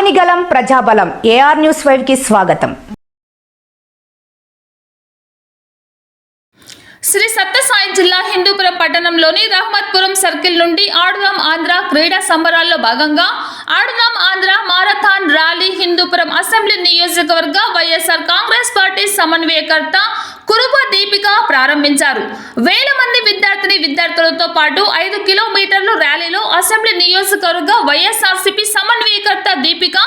ఆగనిగలం ప్రజాబలం AR news 5 కి స్వాగతం. శ్రీ సత్యసాయి జిల్లా హిందూపురం పట్టణంలోని రహమత్పురం సర్కిల్ నుండి ఆడుదాం ఆంధ్ర క్రీడా సంబరాల్లో భాగంగా ఆడుదాం Andhra marathon rally Hindupuram assembly నియోజకవర్గ వైఎస్ఆర్ కాంగ్రెస్ పార్టీ సమన్వయకర్త కురుబ దీపిక ప్రారంభించారు. వేల మంది విద్యార్థులతో పాటు 5 కిలోమీటర్ల ర్యాలీలో అసెంబ్లీ నియోజకవర్గ వైఎస్ఆర్సీపీ సమన్వయకర్త దీపిక,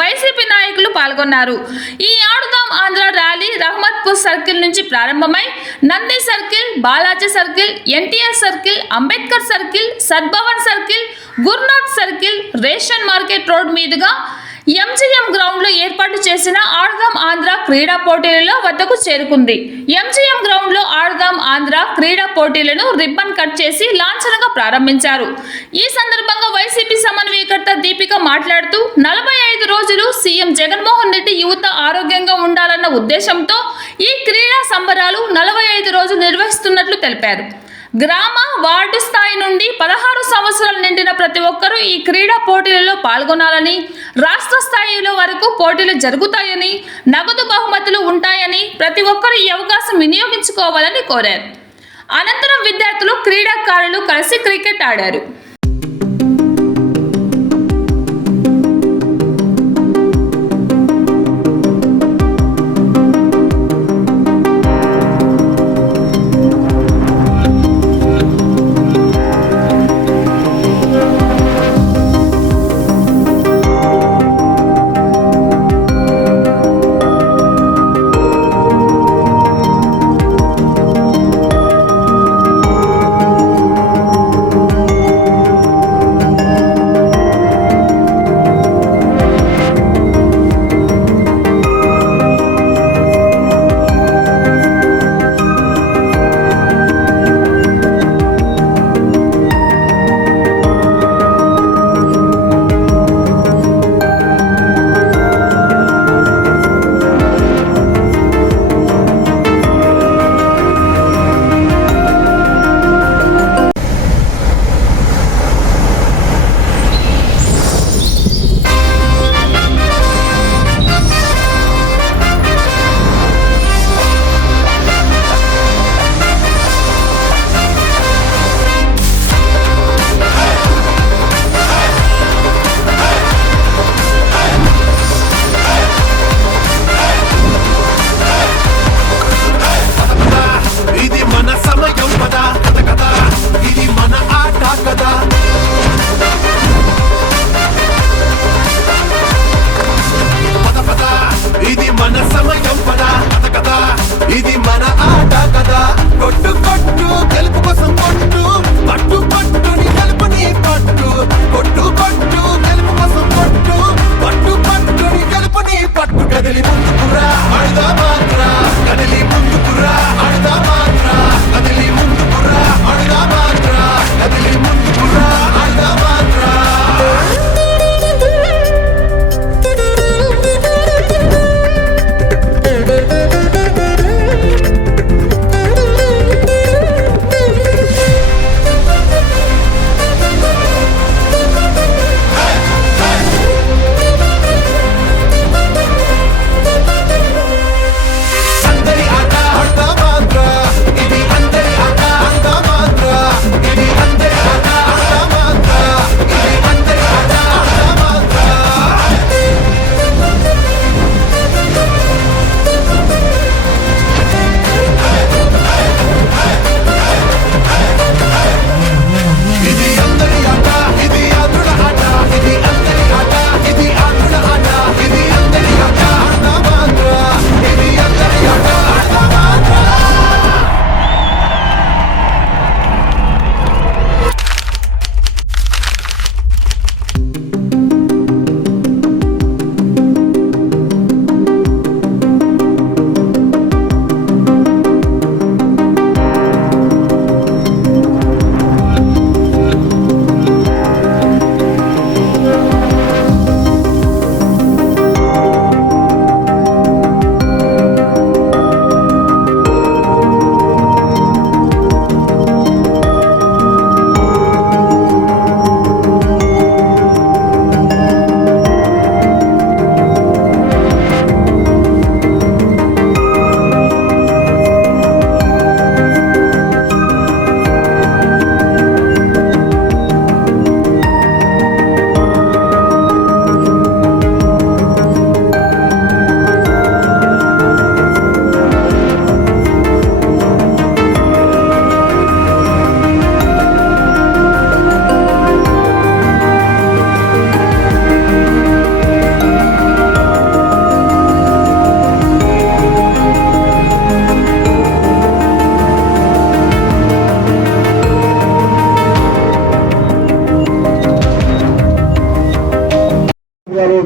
వైసీపీ నాయకులు పాల్గొన్నారు. ఈ ఆడుదాం ఆంధ్ర ర్యాలీ రహమత్పూర్ సర్కిల్ నుంచి ప్రారంభమై Nandi circle, Balaji circle, NTR circle, Ambedkar circle, Sadbhavan circle, Gurunath circle, ration market road మీదుగా ఎంజీఎం గ్రౌండ్ లో ఏర్పాటు చేసిన ఆడుదాం ఆంధ్ర క్రీడా పోటీలలో వద్దకు చేరుకుంది. ఎంజీఎం గ్రౌండ్ లో ఆడుదాం ఆంధ్ర క్రీడా పోటీలను రిబ్బన్ కట్ చేసి లాంఛనంగా ప్రారంభించారు. ఈ సందర్భంగా వైసీపీ సమన్వయకర్త దీపిక మాట్లాడుతూ 45 రోజులు సీఎం జగన్మోహన్ రెడ్డి యువత ఆరోగ్యంగా ఉండాలన్న ఉద్దేశంతో ఈ క్రీడా సంబరాలు 45 రోజులు నిర్వహిస్తున్నట్లు తెలిపారు. గ్రామ, వార్డు స్థాయి నుండి 16 సంవత్సరాలు నిండిన ప్రతి ఒక్కరూ ఈ క్రీడా పోటీలలో పాల్గొనాలని, రాష్ట్ర స్థాయిలో వరకు పోటీలు జరుగుతాయని, నగదు బహుమతులు ఉంటాయని ప్రతి ఒక్కరూ ఈ అవకాశం వినియోగించుకోవాలని కోరారు. అనంతరం విద్యార్థులు, క్రీడాకారులు కలిసి క్రికెట్ ఆడారు.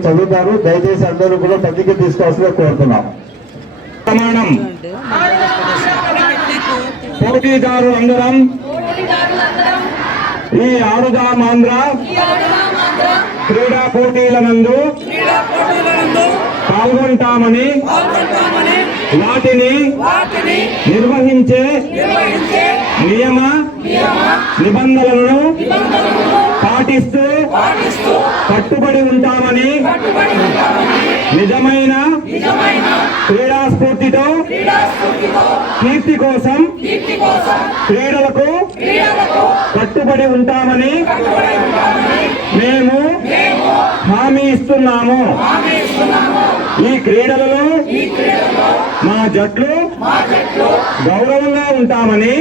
చదువుతారు. దయచేసి అందరూ కూడా పత్రిక తీసుకోవాల్సిందిగా కోరుతున్నాం. ప్రమాణం. పోటీదారులందరం ఈ ఆడుదాం ఆంధ్ర క్రీడా పోటీల నందు పాల్గొంటామని వాటిని నిర్వహించే నియమ నిబంధనలను పాటిస్తూ కట్టుబడి ఉంటామని నిజమైన క్రీడా స్ఫూర్తితో కీర్తి కోసం క్రీడలకు కట్టుబడి ఉంటామని మేము హామీ ఇస్తున్నాము. ఈ క్రీడలలో మా జట్లు గౌరవంగా ఉంటామని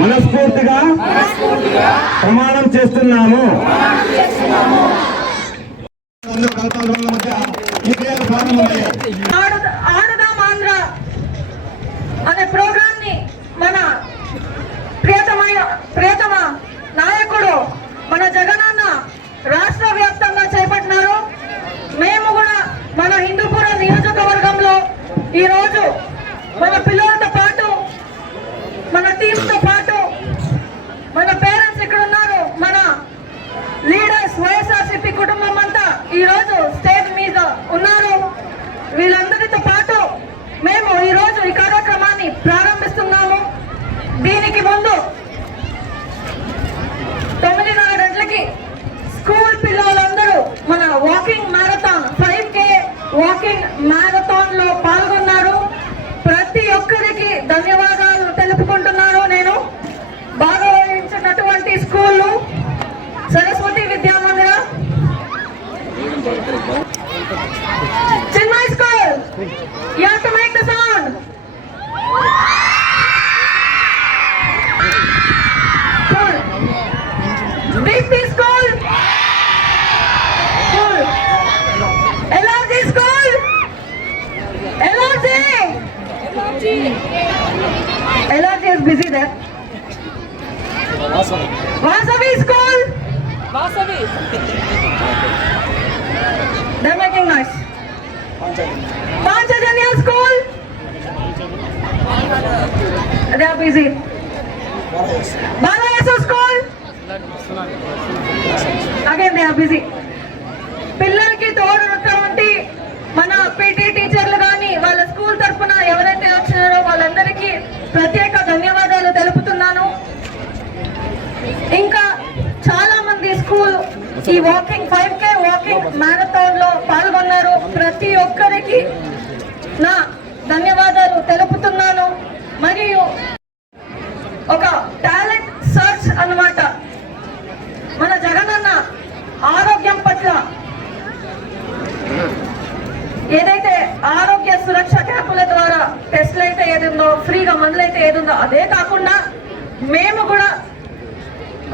మనస్ఫూర్తిగా ప్రమాణం చేస్తున్నాము. ఆడుదాం ఆంధ్ర అనే ప్రోగ్రామ్ ని మన ప్రియతమ నాయకుడు మన జగనన్న రాష్ట్ర వ్యాప్తంగా చేపట్టినారు. మేము కూడా మన హిందూపురం నియోజకవర్గంలో ఈరోజు మన పిల్లలతో పాటు మన టీమ్స్ తో పాటు మన పేరెంట్స్ ఇక్కడ ఉన్నారు. మన లీడర్స్ వైఎస్ఆర్సీపీ కుటుంబం అంతా ఈరోజు స్టేజ్ మీద ఉన్నారు. వీళ్ళందరితో పాటు మేము ఈరోజు ఈ కార్యక్రమాన్ని ప్రారంభిస్తున్నాము. దీనికి ముందు 9:30 గంటలకి స్కూల్ పిల్లలందరూ మన walking marathon 5K walking marathon లో పాల్గొన్నారు. ప్రతి ఒక్కరికి ధన్యవాదాలు తెలుపుకుంటున్నాను. నేను భాగవహించినటువంటి స్కూళ్ళు సరస్వతి విద్యా మందిర, Chinmay School, you have to make the sound. Cool. BP School, cool. LRG School, LRG is busy there. Vasavi School, they're making noise. Panchajanya School, they are busy. Bala School, again they are busy. పిల్లలకి తోడున్నటువంటి మన PT టీచర్లు కానీ వాళ్ళ school తరఫున ఎవరైతే వచ్చినారో వాళ్ళందరికీ ప్రత్యేక ధన్యవాదాలు తెలుపుతున్నాను. ఇంకా చాలా మంది స్కూల్ ఈ వాకింగ్ 5K వాకింగ్ మ్యారథాన్ లో పాల్గొన్నారు. ప్రతి ఒక్కరికి నా ధన్యవాదాలు తెలుపుతున్నాను. మరియు ఒక టాలెంట్ సర్చ్ అన్నమాట. మన జగనన్న ఆరోగ్యం పట్ల ఏదైతే ఆరోగ్య సురక్ష క్యాంపుల ద్వారా టెస్ట్లు అయితే ఏదుందో, ఫ్రీగా మందులు అయితే ఏదుందో, అదే కాకుండా మేము కూడా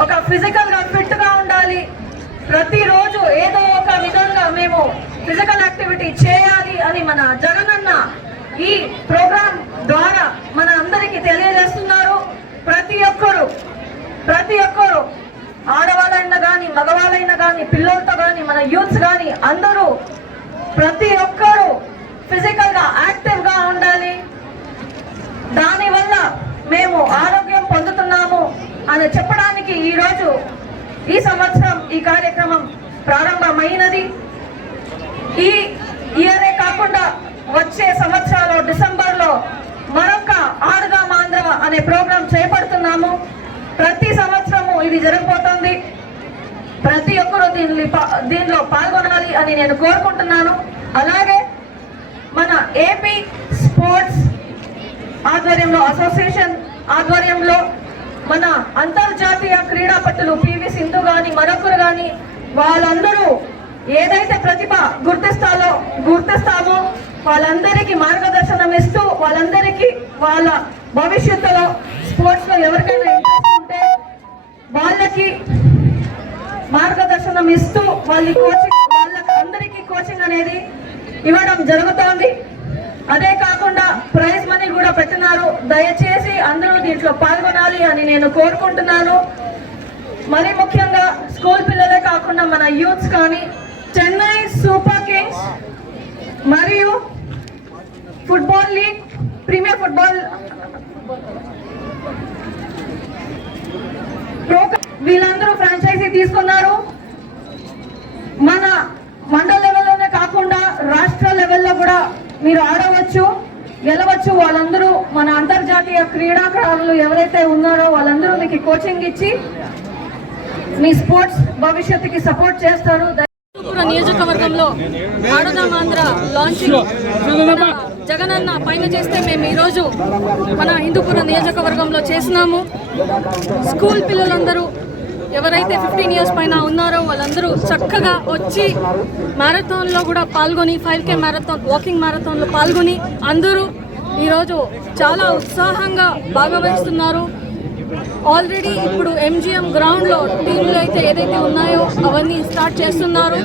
ఒక ఫిజికల్ గా ఫిట్ గా ఉండాలి. ప్రతిరోజు ఏదో ఒక విధంగా మేము ఫిజికల్ యాక్టివిటీ చేయాలి అని మన జగనన్న ఈ ప్రోగ్రాం ద్వారా మన అందరికీ తెలియజేస్తున్నారు. ప్రతి ఒక్కరు ఆడవాళ్ళైనా కానీ మగవాళ్ళైనా కానీ పిల్లలతో కానీ మన యూత్స్ కానీ అందరూ ప్రతి ఒక్కరూ ఫిజికల్ గా యాక్టివ్ గా ఉండాలి. దానివల్ల మేము ఆరోగ్యం పొందుతున్నాము అని చెప్పడానికి ఈరోజు ఈ సంవత్సరం ఈ కార్యక్రమం ప్రారంభమైనది. ఈ ఇయరే కాకుండా వచ్చే సంవత్సరాలు డిసెంబర్లో మరొక ఆడుదాం ఆంధ్ర అనే ప్రోగ్రాం చేపడుతున్నాము. ప్రతి సంవత్సరము ఇది జరగబోతోంది. ప్రతి ఒక్కరూ దీనిలో పాల్గొనాలి అని నేను కోరుకుంటున్నాను. అలాగే మన ఏపీ స్పోర్ట్స్ ఆధ్వర్యంలో అసోసియేషన్ ఆధ్వర్యంలో మన అంతర్జాతీయ క్రీడాపటులు పివి సింధు కానీ మరొకరు కానీ వాళ్ళందరూ ఏదైతే ప్రతిభ గుర్తిస్తామో వాళ్ళందరికీ మార్గదర్శనం ఇస్తూ వాళ్ళందరికీ వాళ్ళ భవిష్యత్తులో స్పోర్ట్స్ లో ఎవరికైనా ఇంట్రెస్ట్ ఉంటే వాళ్ళకి మార్గదర్శనం ఇస్తూ వాళ్ళకి అందరికీ కోచింగ్ అనేది ఇవ్వడం జరుగుతోంది. అదే కాకుండా ప్రైజ్ మనీ కూడా పెట్టినారు. దయచేసి అందరూ దీంట్లో పాల్గొనాలి అని నేను కోరుకుంటున్నాను. మరి ముఖ్యంగా స్కూల్ పిల్లలే కాకుండా మన యూత్స్ కానీ చెన్నై సూపర్ కింగ్స్ మరియు ఫుట్బాల్ లీగ్ ప్రీమియర్ ఫుట్బాల్ వీళ్ళందరూ ఫ్రాంచైజీ తీసుకున్నారు. మన మండల లెవెల్లోనే కాకుండా రాష్ట్ర లెవెల్లో కూడా మీరు ఆడవచ్చు, గెలవచ్చు. వాళ్ళందరూ మన అంతర్జాతీయ క్రీడాకారులు ఎవరైతే ఉన్నారో వాళ్ళందరూ మీకు కోచింగ్ ఇచ్చి మీ స్పోర్ట్స్ భవిష్యత్తుకి సపోర్ట్ చేస్తారు. నియోజకవర్గంలో ఆడుదాం ఆంధ్ర లాంచింగ్ జగనన్న పైన చేస్తే మేము ఈరోజు మన హిందూపురం నియోజకవర్గంలో చేసినాము. స్కూల్ పిల్లలందరూ ఎవరైతే 15 ఇయర్స్ పైన ఉన్నారో వాళ్ళందరూ చక్కగా వచ్చి మ్యారథాన్లో కూడా పాల్గొని 5K మ్యారథాన్ వాకింగ్ మ్యారథాన్లో పాల్గొని అందరూ ఈరోజు చాలా ఉత్సాహంగా భాగవహిస్తున్నారు. ఆల్రెడీ ఇప్పుడు MGM గ్రౌండ్లో టీంలు అయితే ఏదైతే ఉన్నాయో అవన్నీ స్టార్ట్ చేస్తున్నారు.